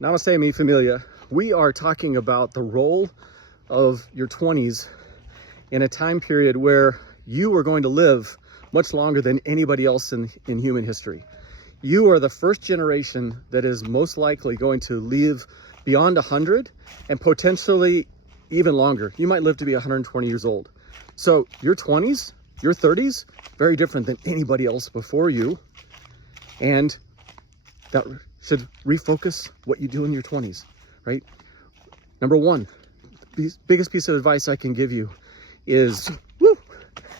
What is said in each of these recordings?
Namaste, mi familia. We are talking about the role of your 20s in a time period where you are going to live much longer than anybody else in human history. You are the first generation that is most likely going to live beyond 100 and potentially even longer. You might live to be 120 years old. So your 20s, your 30s, very different than anybody else before you. And that should refocus what you do in your 20s, right? Number one, the biggest piece of advice I can give you is,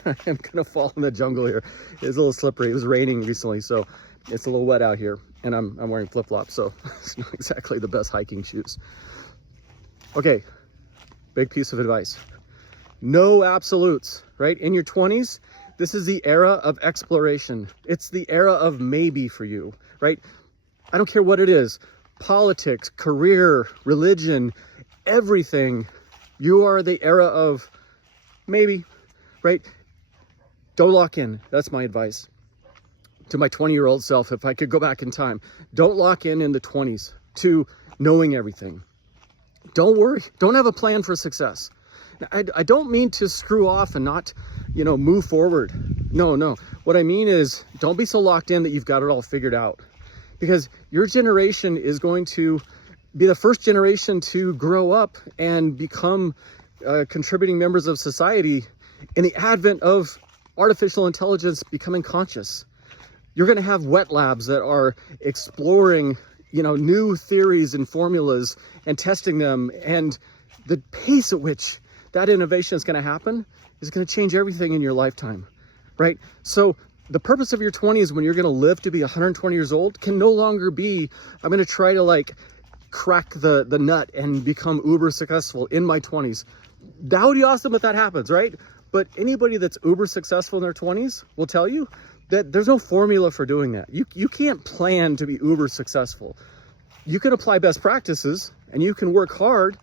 I am gonna fall in the jungle here. It's a little slippery. It was raining recently, so it's a little wet out here, and I'm wearing flip-flops, so it's not exactly the best hiking shoes. Okay, big piece of advice. No absolutes, right? In your 20s, this is the era of exploration. It's the era of maybe for you, right? I don't care what it is, politics, career, religion, everything. You are the era of maybe, right? Don't lock in. That's my advice to my 20-year-old self. If I could go back in time, don't lock in the 20s to knowing everything. Don't worry. Don't have a plan for success. I don't mean to screw off and not, move forward. No. What I mean is don't be so locked in that you've got it all figured out, because your generation is going to be the first generation to grow up and become contributing members of society in the advent of artificial intelligence becoming conscious. You're going to have wet labs that are exploring, new theories and formulas and testing them. And the pace at which that innovation is going to happen is going to change everything in your lifetime, right? So the purpose of your 20s, when you're going to live to be 120 years old, can no longer be, I'm going to try to crack the nut and become uber successful in my 20s. That would be awesome if that happens, right? But anybody that's uber successful in their 20s will tell you that there's no formula for doing that. You can't plan to be uber successful. You can apply best practices and you can work hard,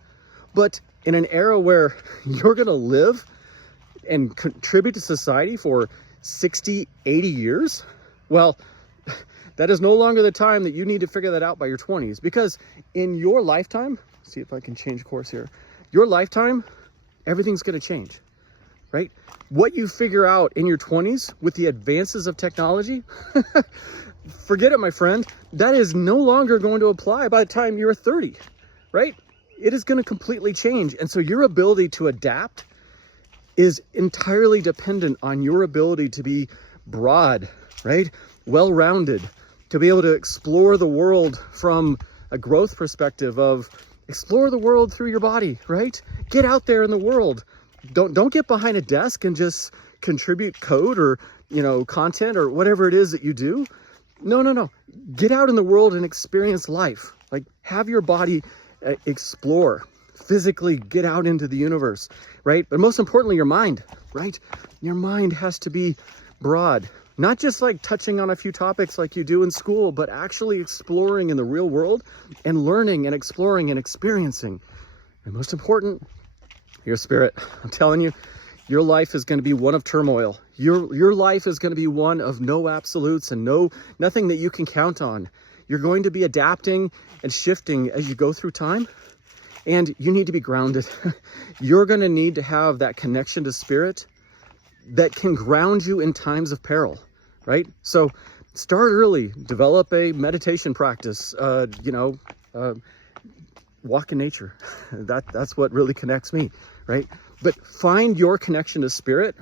but in an era where you're going to live and contribute to society for 60, 80 years, well, that is no longer the time that you need to figure that out by your 20s. Because in your lifetime, see if I can change course here, your lifetime, everything's going to change, right? What you figure out in your 20s with the advances of technology, forget it, my friend. That is no longer going to apply by the time you're 30, right? It is going to completely change. And so your ability to adapt is entirely dependent on your ability to be broad, right? Well-rounded, to be able to explore the world from a growth perspective of explore the world through your body, right? Get out there in the world. Don't get behind a desk and just contribute code or, content or whatever it is that you do. No. Get out in the world and experience life. Have your body explore, physically get out into the universe, right? But most importantly, your mind, right? Your mind has to be broad, not just touching on a few topics like you do in school, but actually exploring in the real world and learning and exploring and experiencing. And most important, your spirit. I'm telling you, your life is going to be one of turmoil. Your life is going to be one of no absolutes and nothing that you can count on. You're going to be adapting and shifting as you go through time, and you need to be grounded. You're going to need to have that connection to spirit that can ground you in times of peril, right? So start early, develop a meditation practice, walk in nature. That's what really connects me, right? But find your connection to spirit